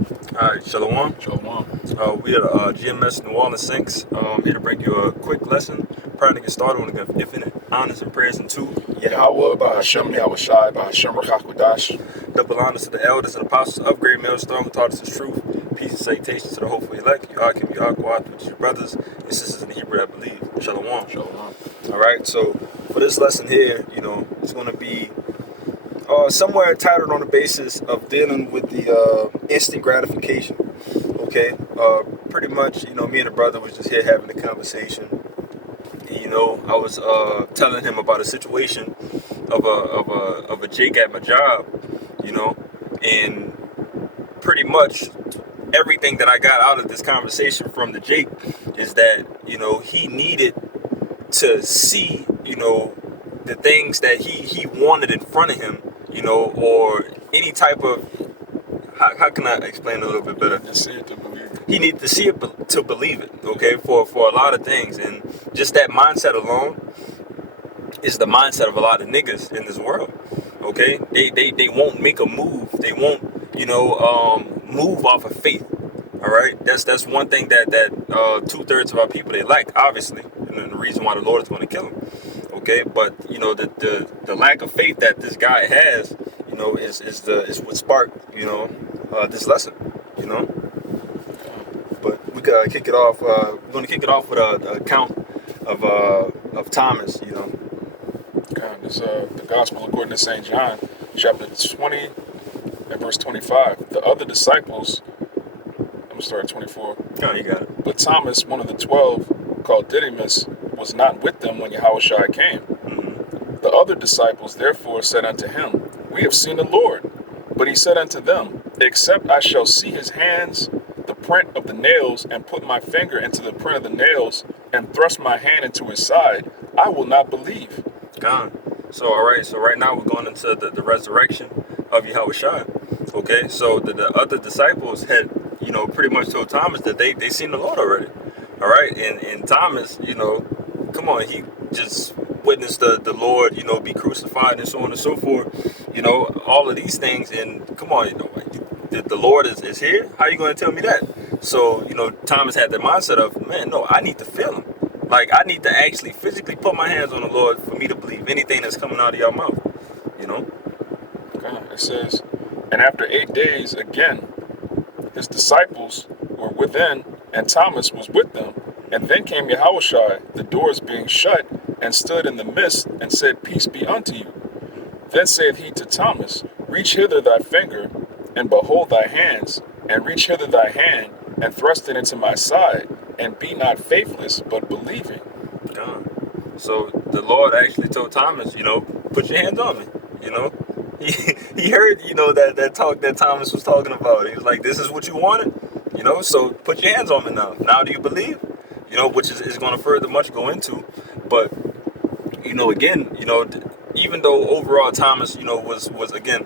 Alright, Shalawam. Shalawam. We are GMS New Orleans Saints. Here to bring you a quick lesson prior to get started on the infinite honors and prayers into YAHAWAH, bahasham, YAHAWASHI, bahasham, double honors to the elders and apostles of Great Millstone who taught us the truth. Peace and salutations to the hopeful elect. YAHAWAH, which is your brothers and sisters in the Hebrew, I believe. Shalawam. Shalawam. Alright, so for this lesson here, it's going to be somewhere titled on the basis of dealing with the instant gratification. Okay, pretty much, me and the brother was just here having a conversation. I was telling him about a situation of a Jake at my job, and pretty much everything that I got out of this conversation from the Jake is that he needed to see the things that he wanted in front of him, or any type of, how can I explain it a little bit better? To see it to believe it. He needed to see it to believe it, okay, for a lot of things. And just that mindset alone is the mindset of a lot of niggas in this world, okay? They won't make a move. They won't, move off of faith, all right? That's one thing that 2/3 of our people, they lack, obviously, and the reason why the Lord is going to kill them, okay? But, the lack of faith that this guy has, is what sparked, this lesson, But we gotta kick it off. We're gonna kick it off with an account of Thomas. God, this the Gospel according to St. John, chapter 20 and verse 25. The other disciples, I'm gonna start at 24. Oh, you got it. But Thomas, one of the 12, called Didymus, was not with them when YAHAWASHI came. Mm-hmm. The other disciples therefore said unto him, We have seen the Lord. But he said unto them, Except I shall see his hands, the print of the nails, and put my finger into the print of the nails, and thrust my hand into his side, I will not believe. Gone. So, all right. So right now we're going into the resurrection of Yahawashi. Okay. So the other disciples had, pretty much told Thomas that they seen the Lord already. All right. And Thomas, come on, he just witnessed the Lord, be crucified and so on and so forth. All of these things. And come on, the Lord is here. How are you going to tell me that? So, Thomas had the mindset of, man, no, I need to feel him. Like, I need to actually physically put my hands on the Lord for me to believe anything that's coming out of your mouth, Okay. It says, And after 8 days again, his disciples were within, and Thomas was with them. And then came YAHAWASHI, the doors being shut, and stood in the midst, and said, Peace be unto you. Then saith he to Thomas, Reach hither thy finger, and behold thy hands, and reach hither thy hand, and thrust it into my side, and be not faithless, but believing. So the Lord actually told Thomas, put your hands on me. He heard, that talk that Thomas was talking about. He was like, this is what you wanted, so put your hands on me now. Now do you believe? Which is going to further much go into. But, again, even though overall Thomas, was again,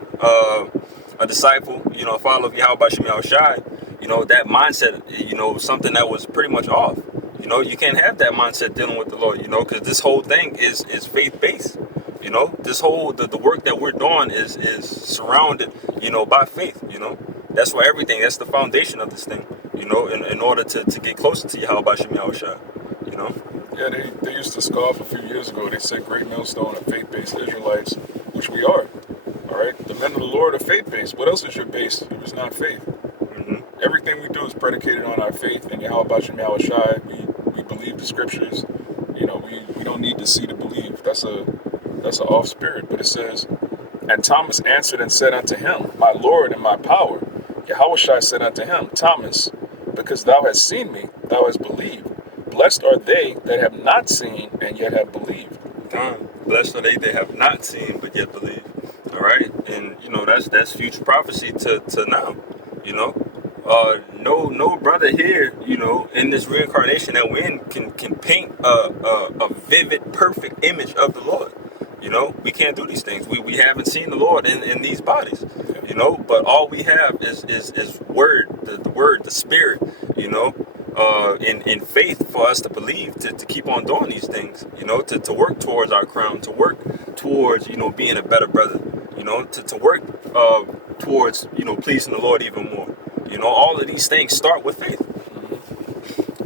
a disciple, a follower of YAHAWASHI, that mindset, something that was pretty much off. You can't have that mindset dealing with the Lord, because this whole thing is faith-based. This whole, the work that we're doing is surrounded, by faith, That's why everything, that's the foundation of this thing, in order to get closer to YAHAWASHI, Yeah, they used to scoff a few years ago. They said Great Millstone are faith-based Israelites, which we are. All right? The men of the Lord are faith-based. What else is your base if it's not faith? Mm-hmm. Everything we do is predicated on our faith in YAHAWASHI. We believe the scriptures. We don't need to see to believe. That's an off spirit. But it says, And Thomas answered and said unto him, My Lord and my power. YAHAWASHI said unto him, Thomas, because thou hast seen me, thou hast believed. Blessed are they that have not seen and yet have believed. Blessed are they that have not seen but yet believe. All right, and that's future prophecy to now. No brother here, in this reincarnation that we're in can paint a vivid, perfect image of the Lord. We can't do these things. We haven't seen the Lord in these bodies. But all we have is word, the word, the spirit. In faith for us to believe, to keep on doing these things, to work towards our crown, to work towards, being a better brother, to work towards, pleasing the Lord even more, You know, all of these things start with faith.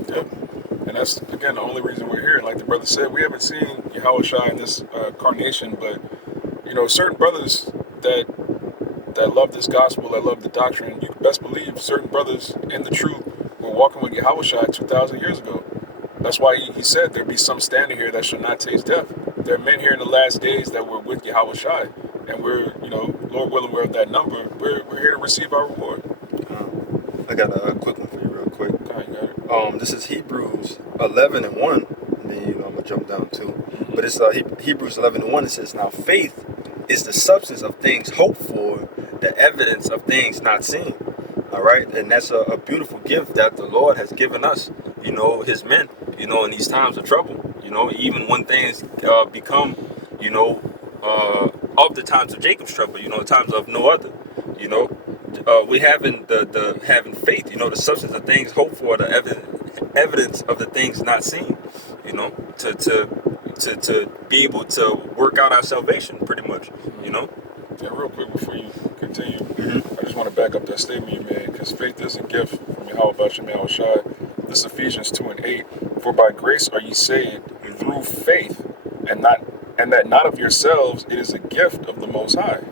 Yeah. And that's, again, the only reason we're here. Like the brother said, we haven't seen Yahawashi in this incarnation, but, you know, certain brothers that love this gospel, that love the doctrine, you can best believe certain brothers in the truth were walking with Yahawashi 2,000 years ago. That's why he said there'd be some standing here that should not taste death. There are men here in the last days that were with Yahawashi, and we're, you know, Lord willing, we're of that number. We're here to receive our reward. I got a quick one for you real quick. Okay, you got it. This is Hebrews 11:1. And then, you know, I'm going to jump down too. But it's Hebrews 11:1. It says, now faith is the substance of things hoped for, the evidence of things not seen. All right. And that's a beautiful gift that the Lord has given us, you know, his men, you know, in these times of trouble, you know, even when things become, you know, of the times of Jacob's trouble, you know, times of no other, you know, we having having faith, you know, the substance of things hoped for, the evidence of the things not seen, you know, to be able to work out our salvation, pretty much, you know. Yeah, real quick before you continue, I just want to back up that statement you made, because faith is a gift from Yahawashi. This is Ephesians 2:8. For by grace are ye saved through faith, and that not of yourselves, it is a gift of the Most High.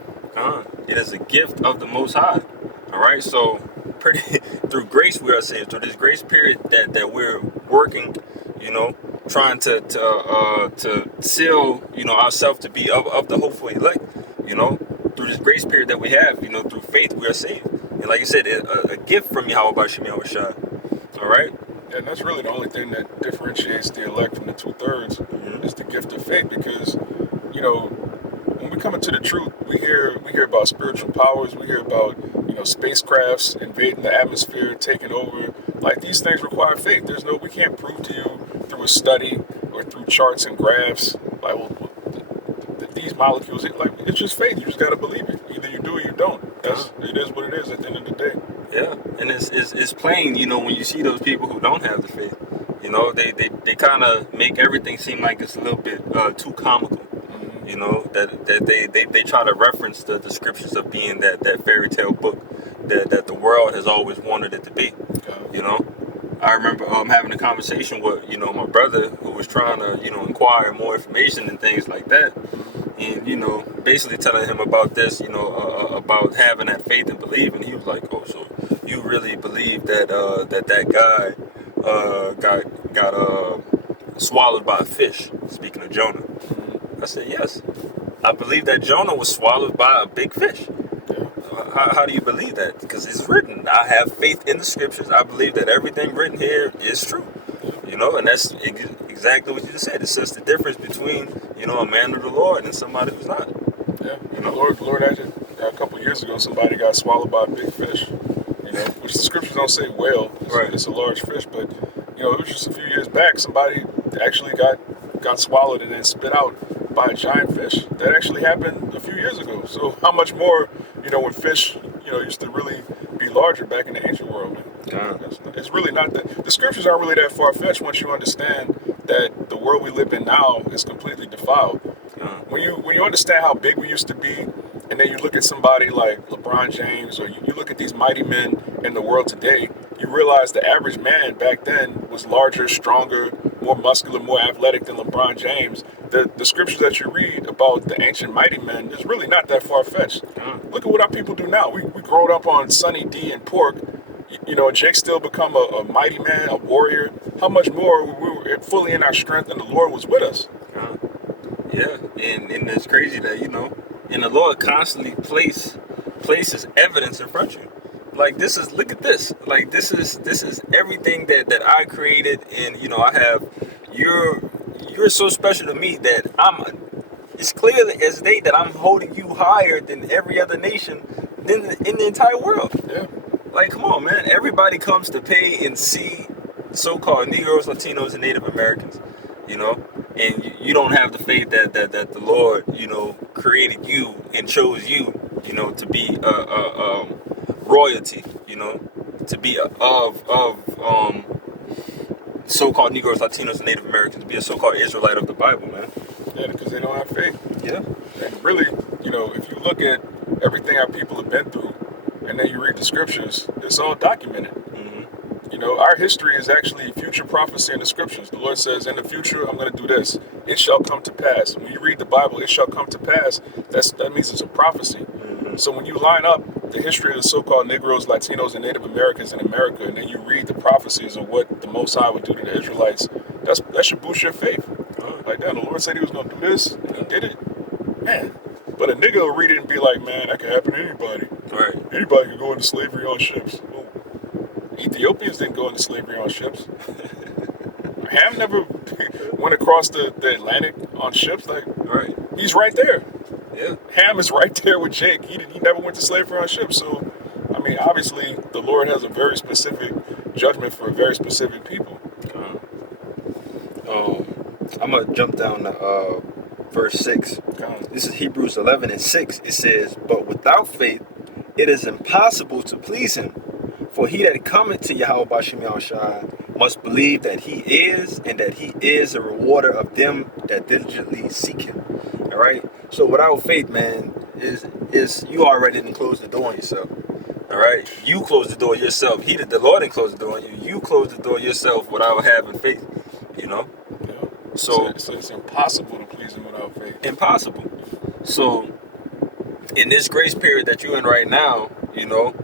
It is a gift of the Most High. All right, so through grace we are saved. Through this grace period that we're working, you know, trying to seal, you know, ourselves to be of the hopeful elect, you know. Through this grace period that we have, you know, through faith we are saved. And like you said, a gift from Yahawashi. All right. And that's really the only thing that differentiates the elect from the 2/3 is the gift of faith. Because, you know, when we come into the truth, we hear about spiritual powers. We hear about, you know, spacecrafts invading the atmosphere, taking over. Like, these things require faith. We can't prove to you through a study or through charts and graphs, like, well, these molecules, it's just faith. You just got to believe it. Either you do or you don't. It is what it is at the end of the day. Yeah, and it's plain, you know, when you see those people who don't have the faith, you know, they kind of make everything seem like it's a little bit too comical, you know, that they try to reference the scriptures of being that fairy tale book that the world has always wanted it to be, you know. I remember having a conversation with, you know, my brother who was trying to, you know, inquire more information and things like that. And, you know, basically telling him about this, you know, about having that faith and belief. And he was like, oh, so you really believe that that guy got swallowed by a fish, speaking of Jonah. I said, yes. I believe that Jonah was swallowed by a big fish. How do you believe that? Because it's written. I have faith in the scriptures. I believe that everything written here is true. You know, and that's exactly what you just said. It says the difference between, you know, a man of the Lord and somebody who's not. Yeah, you know, Lord actually, a couple of years ago, somebody got swallowed by a big fish. You know, which the scriptures don't say whale. It's a large fish, but, you know, it was just a few years back. Somebody actually got swallowed and then spit out by a giant fish. That actually happened a few years ago. So how much more, you know, when fish, you know, used to really be larger back in the ancient world, man. It's really not that. The scriptures aren't really that far-fetched once you understand that the world we live in now is completely defiled. When you understand how big we used to be, and then you look at somebody like LeBron James, or you look at these mighty men in the world today, you realize the average man back then was larger, stronger, more muscular, more athletic than LeBron James. The scriptures that you read about the ancient mighty men is really not that far-fetched. Look at what our people do now. We growed up on Sunny D and pork. You know, Jake still become a mighty man, a warrior. How much more we were fully in our strength and the Lord was with us. Yeah, and it's crazy that, you know, and the Lord constantly places evidence in front of you. Like, look at this. Like, this is everything that I created, and, you know, I have, you're so special to me that it's clear as day that I'm holding you higher than every other nation in the entire world. Yeah. Like, come on, man. Everybody comes to pay and see so-called Negroes, Latinos, and Native Americans, you know, and you don't have the faith that the Lord, you know, created you and chose you, you know, to be royalty, you know, to be of so-called Negroes, Latinos, and Native Americans, to be a so-called Israelite of the Bible, man. Yeah, because they don't have faith. Yeah. And really, you know, if you look at everything our people have been through, and then you read the scriptures, it's all documented. Mm-hmm. You know, our history is actually future prophecy in the scriptures. The Lord says, in the future, I'm going to do this. It shall come to pass. When you read the Bible, it shall come to pass. That means it's a prophecy. Mm-hmm. So when you line up the history of the so-called Negroes, Latinos, and Native Americans in America, and then you read the prophecies of what the Most High would do to the Israelites, that should boost your faith. Like, damn, the Lord said he was going to do this, and he did it. Man. But a nigga will read it and be like, man, that could happen to anybody. Right. Anybody could go into slavery on ships. Well, Ethiopians didn't go into slavery on ships. Ham never went across the Atlantic on ships. Like, Right. he's right there. Yeah. Ham is right there with Jake. He never went to slavery on ships. So, I mean, obviously, the Lord has a very specific judgment for very specific people. I'm gonna jump down to verse 6. This is Hebrews 11:6. It says, "But without faith, it is impossible to please him. For he that cometh to YAHAWASHI must believe that he is, and that he is a rewarder of them that diligently seek him." All right. So without faith, man, is you already didn't close the door on yourself. All right. You closed the door yourself. The Lord didn't close the door on you. You closed the door yourself without having faith. You know. Yeah. So it's impossible to please him without faith. Impossible. So in this grace period that you're in right now, you know,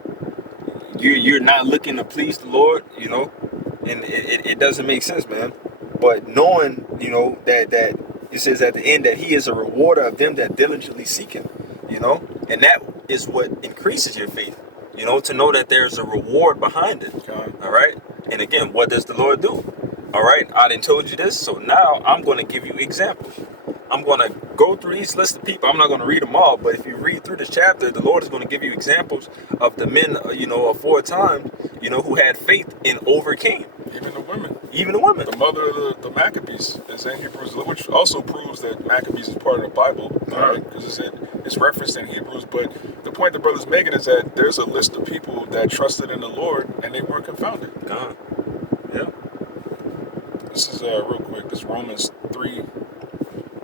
you're not looking to please the Lord, you know, and it doesn't make sense, man. But knowing, you know, that it says at the end that he is a rewarder of them that diligently seek him, you know, and that is what increases your faith, you know, to know that there's a reward behind it. Okay. All right. And again, what does the Lord do? All right, I done told you this, so now I'm going to give you examples. I'm going to go through these list of people. I'm not going to read them all, but if you read through this chapter, the Lord is going to give you examples of the men, you know, of 4 times, you know, who had faith and overcame. Even the women. Even the women. The mother of the Maccabees is in Hebrews, which also proves that Maccabees is part of the Bible, right? Because it's referenced in Hebrews. But the point the brother's making is that there's a list of people that trusted in the Lord and they weren't confounded. Yeah. This is real quick. This Romans 3.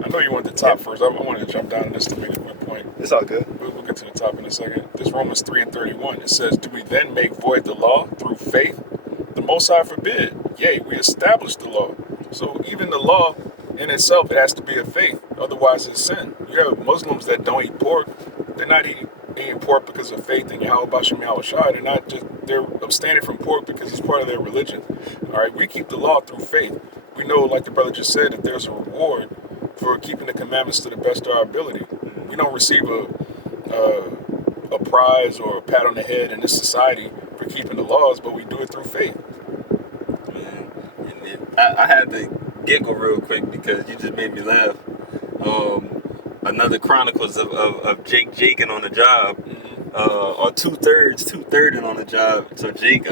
I know you want the top first. I wanted to jump down on this to make a quick point. It's all good. We'll get to the top in a second. This Romans 3:31. It says, "Do we then make void the law through faith? The Most High forbid. Yea, we establish the law." So even the law in itself, it has to be of faith. Otherwise, it's sin. You have Muslims that don't eat pork. They're not eating pork because of faith in Yahweh Bashem Yahushai. They're abstaining from pork because it's part of their religion. All right, we keep the law through faith. We know, like the brother just said, that there's a reward for keeping the commandments to the best of our ability. We don't receive a prize or a pat on the head in this society for keeping the laws, but we do it through faith. Man, I had to giggle real quick because you just made me laugh. Another Chronicles of Jake jaking on the job, or two-thirding on the job. So Jake,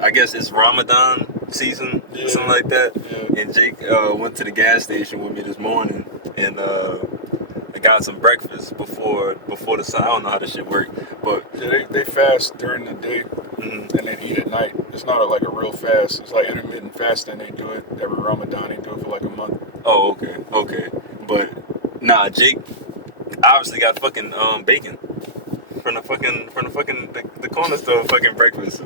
I guess it's Ramadan season, something like that. Yeah. And Jake went to the gas station with me this morning, and I got some breakfast before the sun. I don't know how this shit works, but Yeah, they fast during the day and then eat at night. It's not like a real fast. It's like intermittent fasting. They do it every Ramadan. They do it for like a month. oh, okay. But nah, Jake obviously got fucking bacon from the corner store fucking breakfast.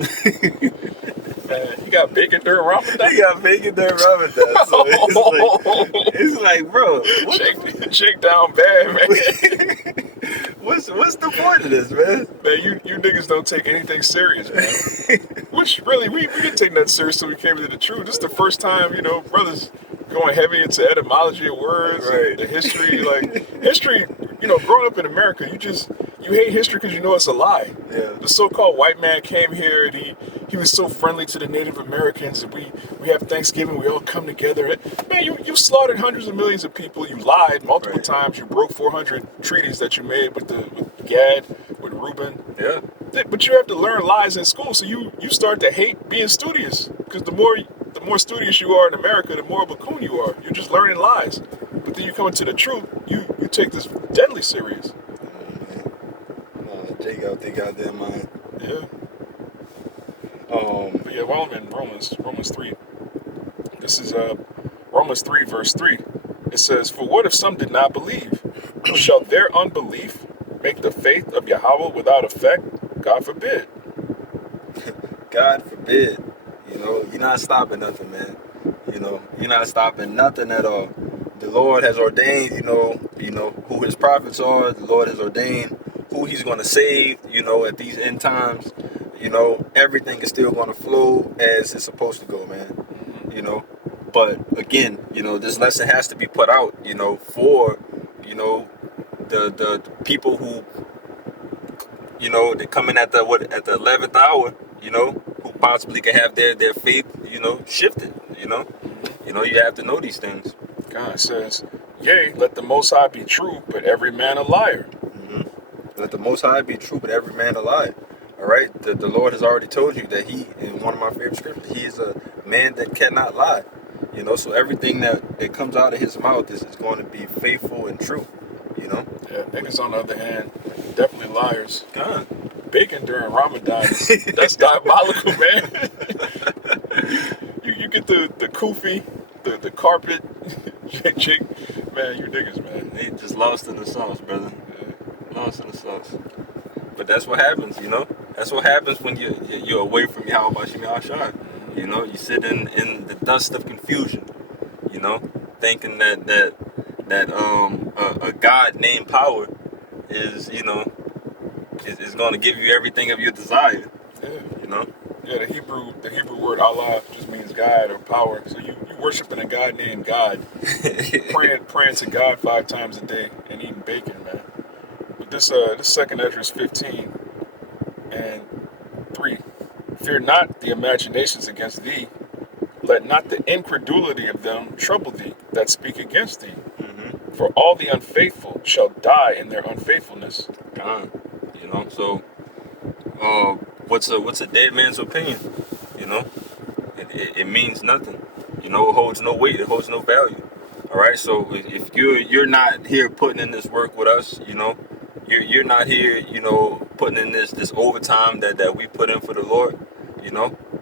Man, you got bacon during Ramadan? He got bacon during Ramadan. So it's like, bro, Shake down bad, man. what's the point of this, man? Man, you niggas don't take anything serious, man. Which really, we didn't take nothing serious till we came into the truth. This is the first time, you know, brothers going heavy into etymology of words, Right. the history, history, you know, growing up in America, you hate history because you know it's a lie. Yeah. The so-called white man came here and he was so friendly to the Native Americans, and we have Thanksgiving, we all come together. Man, you slaughtered hundreds of millions of people, you lied multiple times, you broke 400 treaties that you made with Gad, with Reuben. Yeah. But you have to learn lies in school, so you start to hate being studious, because the more studious you are in America, the more of a coon you are. You're just learning lies. But then you come into the truth, you take this deadly serious. Jake out there goddamn mind. Yeah. But yeah, while I'm in Romans 3, this is Romans 3 verse 3. It says, "For what if some did not believe? Shall their unbelief make the faith of Yahweh without effect? God forbid. God forbid. You know, you're not stopping nothing, man. You know, you're not stopping nothing at all. The Lord has ordained, who his prophets are. The Lord has ordained who he's going to save, at these end times. Everything is still going to flow as it's supposed to go, man. But again, this lesson has to be put out, for, the people who, they come in at the 11th hour, who possibly can have their faith, shifted, you have to know these things. God says, yea, let the Most High be true, but every man a liar. Mm-hmm. Let the Most High be true, but every man a lie. All right, the Lord has already told you that he, in one of my favorite scriptures, he is a man that cannot lie. So everything that comes out of his mouth is going to be faithful and true. Yeah, niggas on the other hand, definitely liars. God. Baking during Ramadan, that's diabolical, man. you get the kufi, the carpet, chick, man, you niggas, man. They just lost in the sauce, brother. Lost in the sauce. But that's what happens, That's what happens when you're away from YAHAWASHI. You sit in the dust of confusion, thinking that a God named power is is going to give you everything of your desire. Yeah. Yeah, the Hebrew word Allah just means God or power. So you worshiping a God named God, praying to God 5 times a day and eating bacon, man. But this second Esdras 15 and 3. Fear not the imaginations against thee. Let not the incredulity of them trouble thee that speak against thee. Mm-hmm. For all the unfaithful shall die in their unfaithfulness. God, so what's a dead man's opinion? It means nothing. It holds no weight. It holds no value. All right. So if you're not here putting in this work with us, you're not here, putting in this overtime that we put in for the Lord,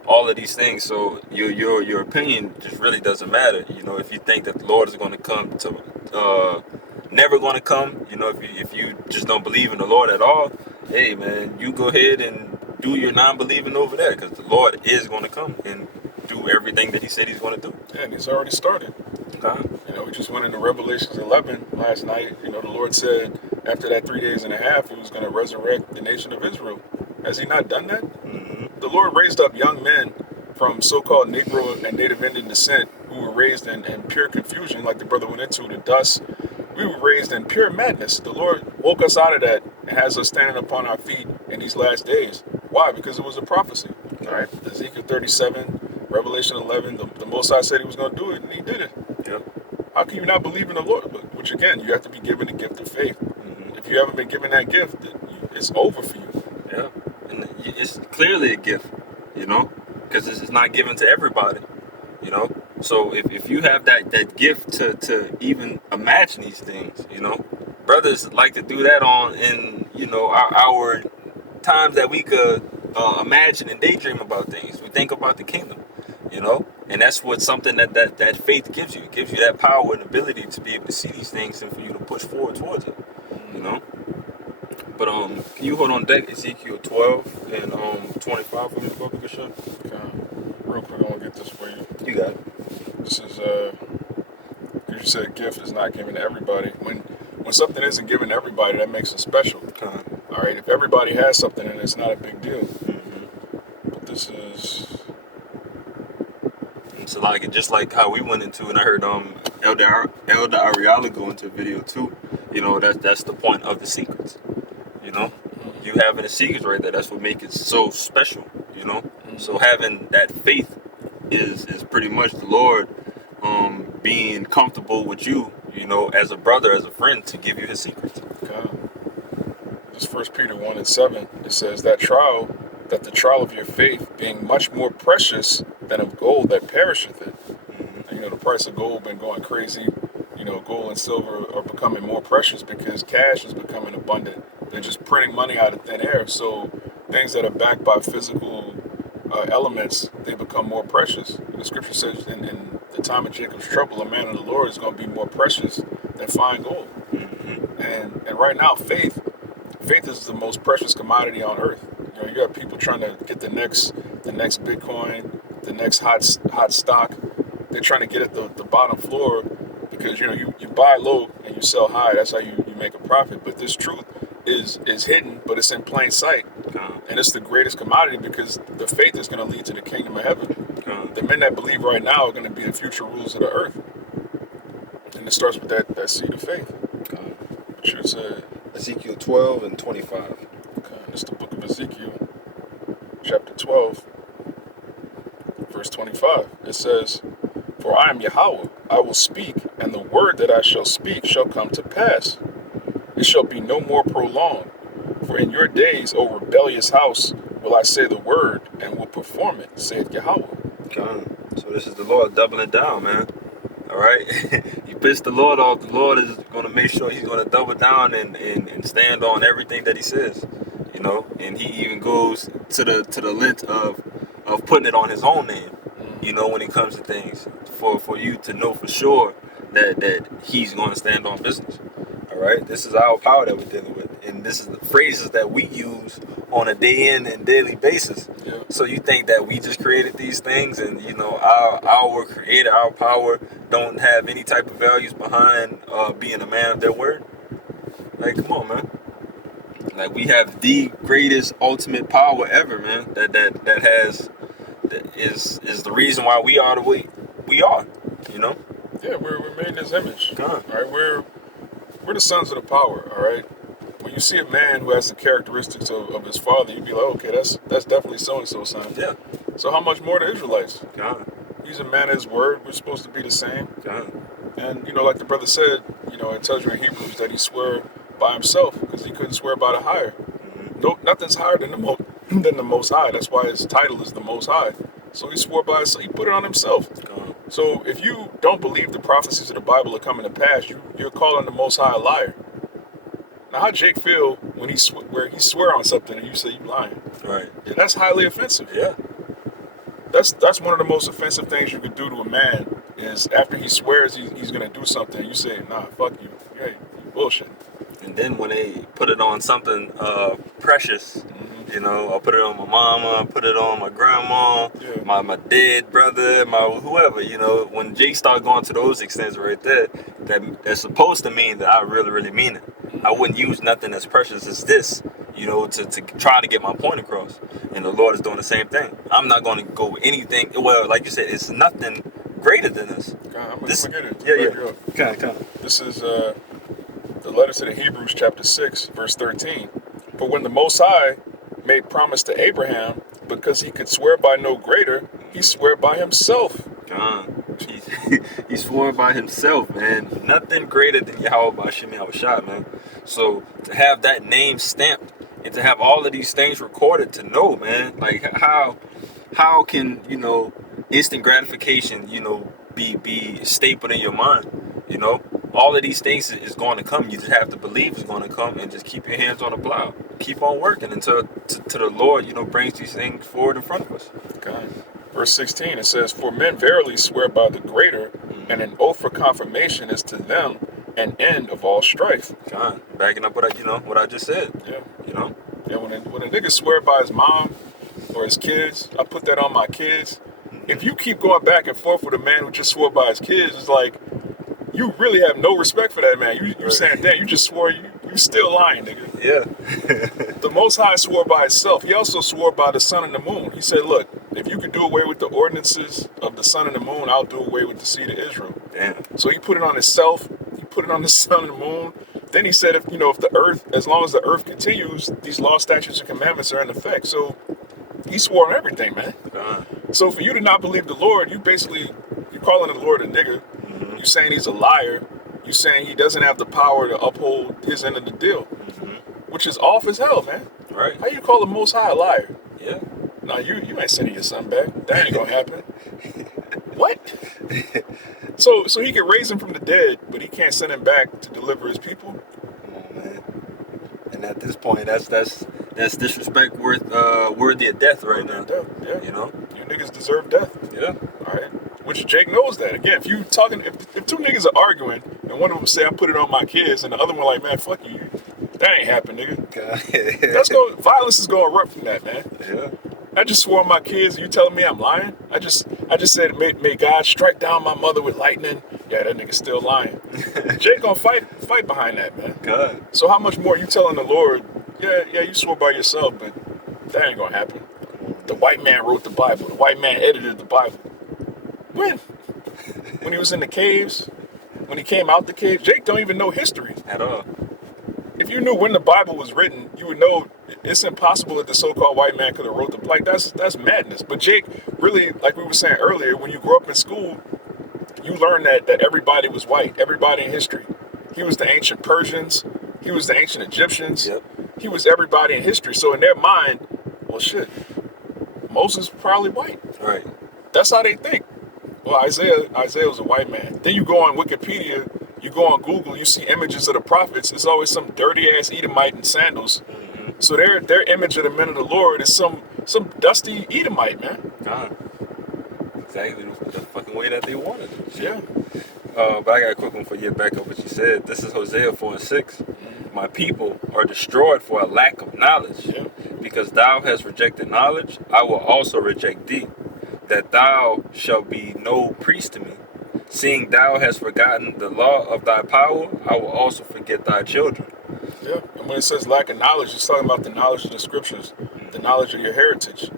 all of these things. So your opinion just really doesn't matter. If you think that the Lord is going to come to, never going to come, if you just don't believe in the Lord at all, hey man, you go ahead and do your non-believing over there, because the Lord is going to come and do everything that he said he's going to do. Yeah, and it's already started. Okay. We just went into Revelations 11 last night. The Lord said after that 3 days and a half, he was going to resurrect the nation of Israel. Has he not done that? Mm-hmm. The Lord raised up young men from so-called Negro and Native Indian descent who were raised in pure confusion, like the brother went into, the dust. We were raised in pure madness. The Lord woke us out of that and has us standing upon our feet in these last days. Why? Because it was a prophecy. All right. Ezekiel 37, Revelation 11, the Most High said he was going to do it, and he did it. Yep. How can you not believe in the Lord? Which again, you have to be given the gift of faith. Mm-hmm. If you haven't been given that gift, it's over for you. Yeah. And it's clearly a gift, because it's not given to everybody, So if you have that gift to even imagine these things, brothers like to do that in our times that we could imagine and daydream about things. We think about the kingdom, and that's what something that faith gives you. It gives you that power and ability to be able to see these things and for you to push forward towards it, But can you hold on deck Ezekiel 12 and 25 for me, Bubba Bishop? Real quick, I want to get this for you. You got it. This is you said gift is not given to everybody. When something isn't given to everybody, that makes it special. All right, if everybody has something, then it's not a big deal. Mm-hmm. But this is. So just like how we went into, and I heard Elder Ariala go into a video too. That's the point of the secrets. You having the secrets right there. That's what makes it so special. So having that faith is pretty much the Lord being comfortable with you, as a brother, as a friend, to give you his secrets. God. This 1 Peter 1 and 7, it says that the trial of your faith being much more precious than of gold that perisheth it. Mm-hmm. And, the price of gold been going crazy. Gold and silver are becoming more precious because cash is becoming abundant. They're just printing money out of thin air. So things that are backed by physical elements, they become more precious. The scripture says in the time of Jacob's trouble, a man of the Lord is going to be more precious than fine gold. Mm-hmm. And right now, faith is the most precious commodity on earth. you got people trying to get the next Bitcoin, the next hot stock. They're trying to get at the bottom floor because you buy low and you sell high. That's how you make a profit. But this truth is hidden, but it's in plain sight, and it's the greatest commodity because the faith is going to lead to the kingdom of heaven. The men that believe right now are going to be the future rulers of the earth, and it starts with that seed of faith. What you said. Ezekiel 12 and 25. Okay, it's the book of Ezekiel, chapter 12, verse 25. It says, "For I am Yahawah, I will speak, and the word that I shall speak shall come to pass. It shall be no more prolonged. For in your days, O rebellious house, will I say the word, and will perform it, saith Yahawah." So this is the Lord doubling it down, man. All right, you pissed the Lord off. The Lord is going to make sure He's going to double down and stand on everything that He says, And He even goes to the length of putting it on His own name, when it comes to things, for you to know for sure that He's going to stand on business. All right, this is our power that we're dealing with, and this is the phrases that we use on a day in and daily basis. Yeah. So you think that we just created these things, and our creator, our power, don't have any type of values behind being a man of their word? Like, come on, man. Like, we have the greatest ultimate power ever, man. That is the reason why we are the way we are. Yeah, we're made in His image. God. All right, we're the sons of the power. All right. When you see a man who has the characteristics of his father, you'd be like, okay, that's definitely so and so son. Yeah. So how much more the Israelites? God. He's a man of His word. We're supposed to be the same. God. And like the brother said, it tells you in Hebrews that he swore by himself because he couldn't swear by the higher. No, nothing's higher than the Most High. That's why his title is the Most High. So he swore by himself. He put it on himself. God. So if you don't believe the prophecies of the Bible are coming to pass, you're calling the Most High a liar. Now, how Jake feel when he swear on something and you say you lying? Right. Yeah, that's highly offensive. Yeah. That's one of the most offensive things you could do to a man is after he swears he's gonna do something, you say, nah, fuck you. Hey, you bullshit. And then when they put it on something precious, I'll put it on my mama, put it on my grandma, Yeah. my dead brother, my whoever, when Jake started going to those extents right there, that's supposed to mean that I really, really mean it. I wouldn't use nothing as precious as this, to try to get my point across. And the Lord is doing the same thing. I'm not going to go anything, well, like you said, it's nothing greater than this. I'm gonna This- get it. Yeah. Kind of. This is the letter to the Hebrews, chapter 6, verse 13. For when the Most High made promise to Abraham, because he could swear by no greater, he swore by himself. He swore by himself, man. Nothing greater than YAHAWASHI, man. So to have that name stamped and to have all of these things recorded, to know, man, like how can instant gratification be stapled in your mind? All of these things is going to come. You just have to believe it's going to come, and just keep your hands on the plow. Keep on working until to the Lord brings these things forward in front of us. Okay. Verse 16, it says, For men verily swear by the greater, and an oath for confirmation is to them an end of all strife. God, backing up what I just said. Yeah. Yeah, when a nigga swear by his mom or his kids, I put that on my kids. If you keep going back and forth with a man who just swore by his kids, it's like, you really have no respect for that man. You Right. saying, damn, you just swore, you still lying, nigga. Yeah. The Most High swore by himself. He also swore by the sun and the moon. He said, look, if you could do away with the ordinances of the sun and the moon, I'll do away with the seed of Israel. Damn. So he put it on himself. He put it on the sun and the moon. Then he said, if the earth, as long as the earth continues, these law, statutes, and commandments are in effect. So he swore on everything, man. God. So for you to not believe the Lord, you're calling the Lord a nigga. Mm-hmm. You're saying he's a liar. You're saying he doesn't have the power to uphold his end of the deal, which is off as hell, man. Right. How you call the Most High a liar? Yeah. Nah, you ain't sending your son back. That ain't gonna happen. What? So he can raise him from the dead, but he can't send him back to deliver his people? Come on, man. And at this point, that's disrespect worthy of death right now. Death, yeah. You know? You niggas deserve death. Yeah. All right. Which Jake knows that. Again, if two niggas are arguing and one of them say I put it on my kids and the other one like, man, fuck you. That ain't happen, nigga. God. Violence is gonna erupt from that, man. Yeah. I just swore on my kids. You telling me I'm lying? I just said, may God strike down my mother with lightning. Yeah, that nigga's still lying. Jake gonna fight behind that, man. God. So how much more you telling the Lord? Yeah, you swore by yourself, but that ain't gonna happen. The white man wrote the Bible. The white man edited the Bible. When? When he was in the caves? When he came out the cave? Jake don't even know history. At all. If you knew when the Bible was written, you would know it's impossible that the so-called white man could have wrote the, like, that's madness. But Jake, really, like we were saying earlier, when you grew up in school, you learned that everybody was white, everybody in history. He was the ancient Persians, he was the ancient Egyptians, Yep. he was everybody in history. So in their mind, well, shit, Moses probably white. Right. That's how they think. Well, Isaiah was a white man. Then you go on Wikipedia, you go on Google, you see images of the prophets. It's always some dirty ass Edomite in sandals. Mm-hmm. So their image of the men of the Lord is some dusty Edomite, man. God. Exactly the fucking way that they wanted it. Yeah. But I got a quick one for you. Back up what you said. This is Hosea 4:6. My people are destroyed for a lack of knowledge. Yeah. Because thou hast rejected knowledge, I will also reject thee, that thou shalt be no priest to me. Seeing thou hast forgotten the law of thy power, I will also forget thy children. Yeah. And when it says lack of knowledge, it's talking about the knowledge of the scriptures, the knowledge of your heritage.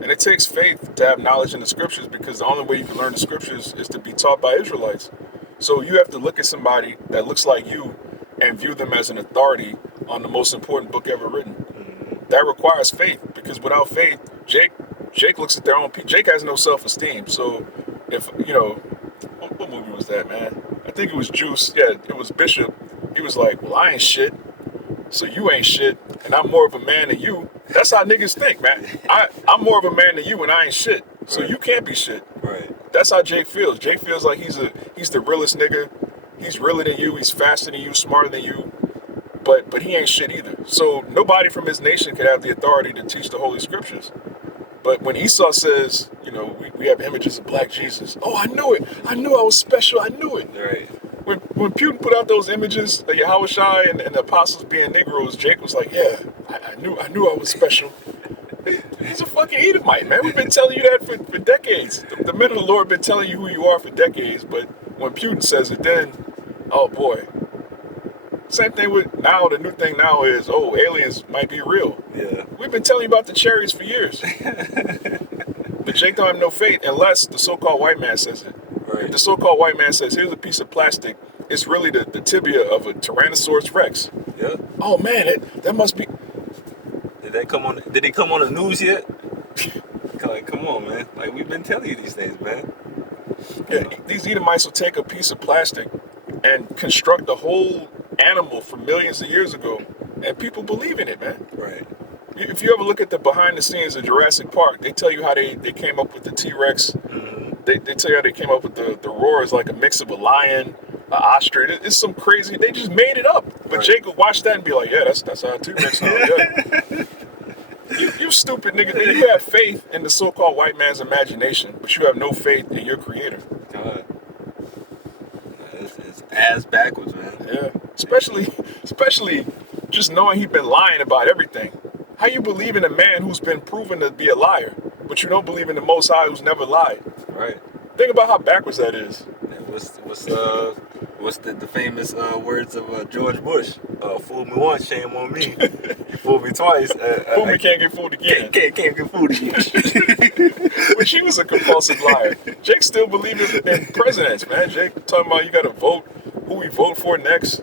And it takes faith to have knowledge in the scriptures, because the only way you can learn the scriptures is to be taught by Israelites. So you have to look at somebody that looks like you and view them as an authority on the most important book ever written. That requires faith, because without faith, Jake looks at their own. Jake has no self-esteem. So if, you know, what movie was that, man? I think it was Juice. Yeah, it was Bishop. He was like, well, I ain't shit, so you ain't shit, and I'm more of a man than you. That's how niggas think, man. I'm more of a man than you, and I ain't shit, so Right. you can't be shit. Right. That's how Jake feels. Jake feels like he's the realest nigga. He's realer than you. He's faster than you, smarter than you. But he ain't shit either. So nobody from his nation could have the authority to teach the Holy Scriptures. But when Esau says, you know, we have images of black Jesus. Oh, I knew it. I knew I was special. I knew it. Right. When Putin put out those images of YAHAWASHI and the apostles being Negroes, Jake was like, yeah, I knew I was special. He's a fucking Edomite, man. We've been telling you that for decades. The men of the Lord have been telling you who you are for decades. But when Putin says it, then, oh boy. Same thing with now, the new thing now is, oh, aliens might be real. Yeah. We've been telling you about the chariots for years. But Jake don't have no faith unless the so-called white man says it. Right. If the so-called white man says, here's a piece of plastic, it's really the tibia of a Tyrannosaurus Rex. Yeah. Oh man, that must be... Did they come on the news yet? Like, come on, man. Like, we've been telling you these things, man. Yeah, these Edomites will take a piece of plastic and construct a whole animal from millions of years ago, and people believe in it, man. Right. If you ever look at the behind the scenes of Jurassic Park, they tell you how they came up with the T-Rex. Mm-hmm. They tell you how they came up with the roar is like a mix of a lion, an ostrich. It's some crazy, they just made it up. But Right. Jake would watch that and be like, yeah, that's how a T-Rex sounds. Yeah. You stupid nigga. You have faith in the so-called white man's imagination, but you have no faith in your creator. God. It's ass backwards, man. Yeah. Especially just knowing he's been lying about everything. How you believe in a man who's been proven to be a liar, but you don't believe in the Most High who's never lied? Right. Think about how backwards that is. And what's the famous words of George Bush? Fool me once, shame on me. You fooled me twice. Fool me can't get fooled again. Can't get fooled again. Which he was a compulsive liar. Jake still believes in presidents, man. Jake talking about you got to vote who we vote for next.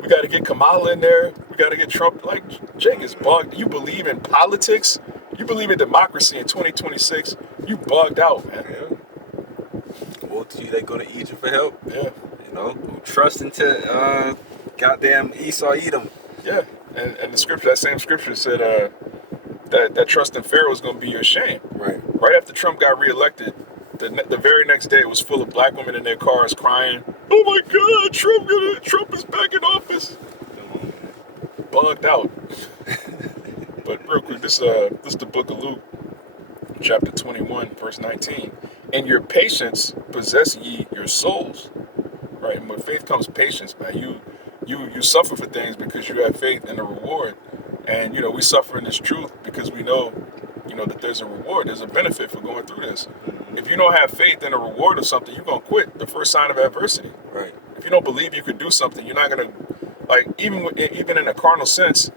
We got to get Kamala in there. We got to get Trump. Like, Jake is bugged. You believe in politics? You believe in democracy in 2026? You bugged out, man. Yeah. Multitude they go to Egypt for help. Yeah. You know, who trust into goddamn Esau Edom. Yeah. And the scripture, that same scripture said that trust in Pharaoh is going to be your shame. Right. Right after Trump got reelected, the very next day it was full of black women in their cars crying, oh my God, Trump is back in office. Bugged out. But real quick, this is the book of Luke, chapter 21, verse 19. In your patience possess ye your souls. Right, and with faith comes patience, man. you suffer for things because you have faith in the reward. And we suffer in this truth because we know, that there's a reward, there's a benefit for going through this. If you don't have faith in a reward of something, you're gonna quit the first sign of adversity. Right. If you don't believe you could do something, you're not gonna, like, even in a carnal sense.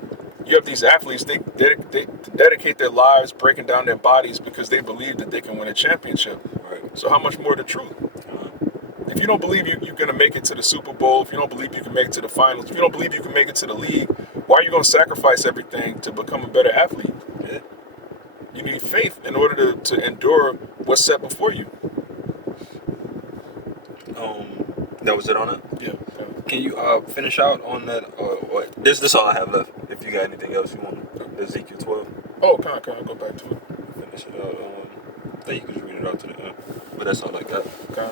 You have these athletes, they dedicate their lives breaking down their bodies because they believe that they can win a championship. Right. So how much more the truth? If you don't believe you're going to make it to the Super Bowl, if you don't believe you can make it to the finals, if you don't believe you can make it to the league, why are you going to sacrifice everything to become a better athlete? Yeah. You need faith in order to endure what's set before you. That was it on it? Yeah. Can you finish out on that? Or what? This all I have left. If you got anything else you want to, Ezekiel 12. Oh, can I go back to it? Finish it out. I think you can just read it out to the end. But that's all I got. Okay.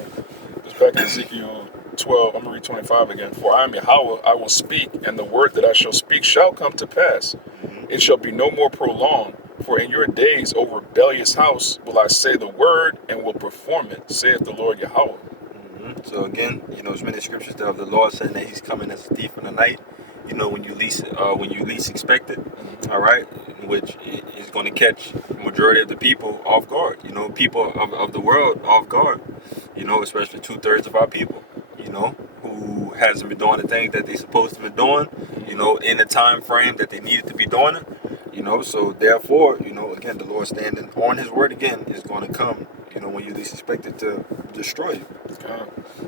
Just back in Ezekiel 12, I'm going to read 25 again. For I am Yahawah, I will speak, and the word that I shall speak shall come to pass. It shall be no more prolonged. For in your days, O rebellious house, will I say the word and will perform it, saith the Lord Yahawah. So again, there's many scriptures there of the Lord saying that He's coming as a thief in the night. When you least expect it. All right, which is going to catch the majority of the people off guard. People of the world off guard. Especially 2/3 of our people. Who hasn't been doing the things that they're supposed to be doing. In the time frame that they needed to be doing it. So therefore, again, the Lord standing on His word again is going to come. When you least expect it to destroy you.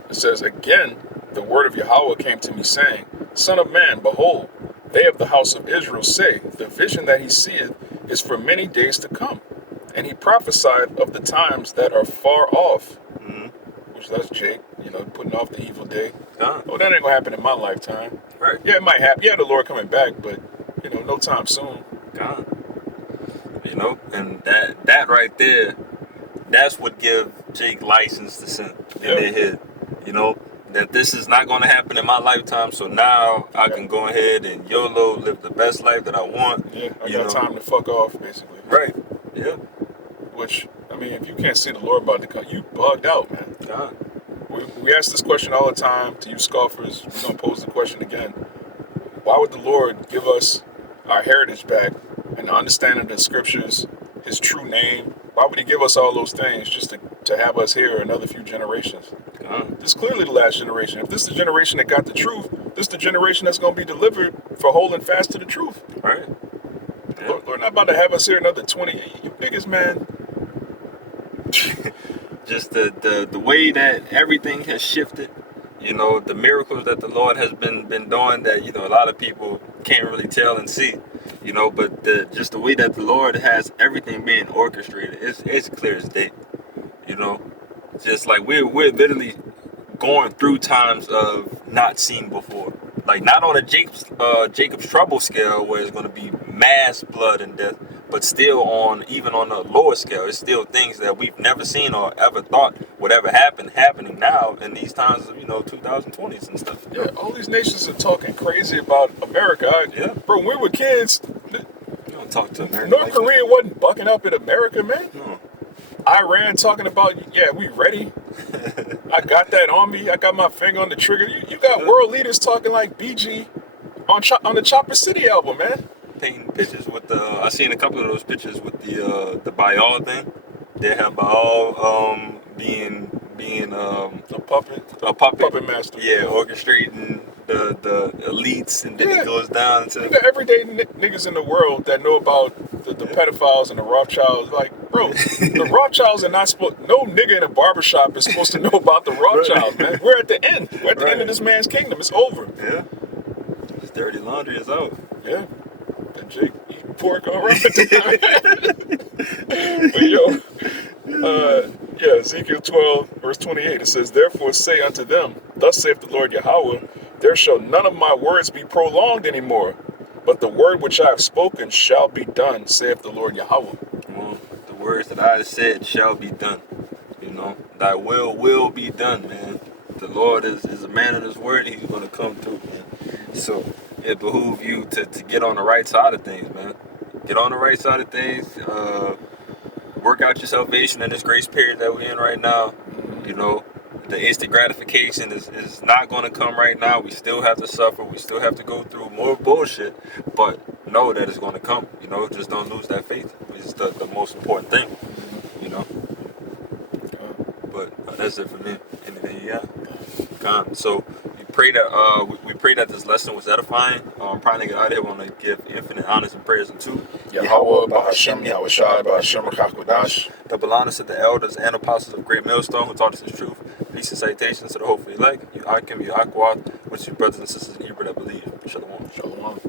It says, again, the word of Yahawah came to me, saying, Son of man, behold, they of the house of Israel say, the vision that he seeth is for many days to come. And he prophesied of the times that are far off. Which that's Jake, putting off the evil day. Oh, that ain't going to happen in my lifetime. Right. Yeah, it might happen. Yeah, the Lord coming back, but, no time soon. And that right there, that's what give Jake license to sin in their head. That this is not going to happen in my lifetime, so now I can go ahead and YOLO, live the best life that I want. Yeah, I got time to fuck off, basically. Right. Yeah. Which, if you can't see the Lord about to come, you bugged out, man. We ask this question all the time to you scoffers. We're going to pose the question again. Why would the Lord give us our heritage back and the understanding of the scriptures, His true name? Why would He give us all those things just to have us here another few generations? This is clearly the last generation. If this is the generation that got the truth, this is the generation that's going to be delivered for holding fast to the truth. Right. Yeah. Lord not about to have us here another 20. You biggest man. Just the way that everything has shifted. The miracles that the Lord has been doing that, a lot of people can't really tell and see. But just the way that the Lord has everything being orchestrated, it's clear as day. Just like we're literally going through times of not seen before. Like not on a Jacob's trouble scale where it's going to be mass blood and death, but still even on a lower scale, it's still things that we've never seen or ever thought would ever happening now in these times of 2020s and stuff. Yeah, all these nations are talking crazy about America. Bro, when we were kids, you don't talk to America. North Korea wasn't bucking up at America, man. No. Iran talking about, we ready. I got that on me. I got my finger on the trigger. You got world leaders talking like BG on the Chopper City album, man. Painting pictures with I seen a couple of those pictures with the Baal thing. They have Baal being a puppet master. Yeah, orchestrating the elites, and then it goes down to you got everyday niggas in the world that know about the pedophiles and the Rothschilds. Like, bro, the Rothschilds are not supposed. No nigga in a barbershop is supposed to know about the Rothschilds, man. We're at the end. We're at the end of this man's kingdom. It's over. Yeah. His dirty laundry is out. Yeah. And Jake eating pork all right. But Ezekiel 12, verse 28, it says, Therefore say unto them, Thus saith the Lord Yahawah, there shall none of my words be prolonged anymore, but the word which I have spoken shall be done, saith the Lord Yahawah. Well, the words that I have said shall be done. Thy will be done, man. The Lord is a man of his word. He's going to come through, man. So it behooves you to get on the right side of things, man. Get on the right side of things. Work out your salvation in this grace period that we're in right now. the instant gratification is not going to come right now. We still have to suffer. We still have to go through more bullshit. But know that it's going to come. You know, just don't lose that faith. It's the most important thing. You know. But that's it for me. Anything you got? So we pray that we pray that this lesson was edifying. Probably get out of here. Want to give infinite honors and prayers unto YAHAWAH, bahasham, YAHAWASHI, bahasham, rakakwadash. double honors to the elders and apostles of Great Millstone who taught us the truth. Peace and salutations to the hopefully elect. YAHAWAH, which you brothers and sisters in Hebrew that believe. Shalawam. Shalawam.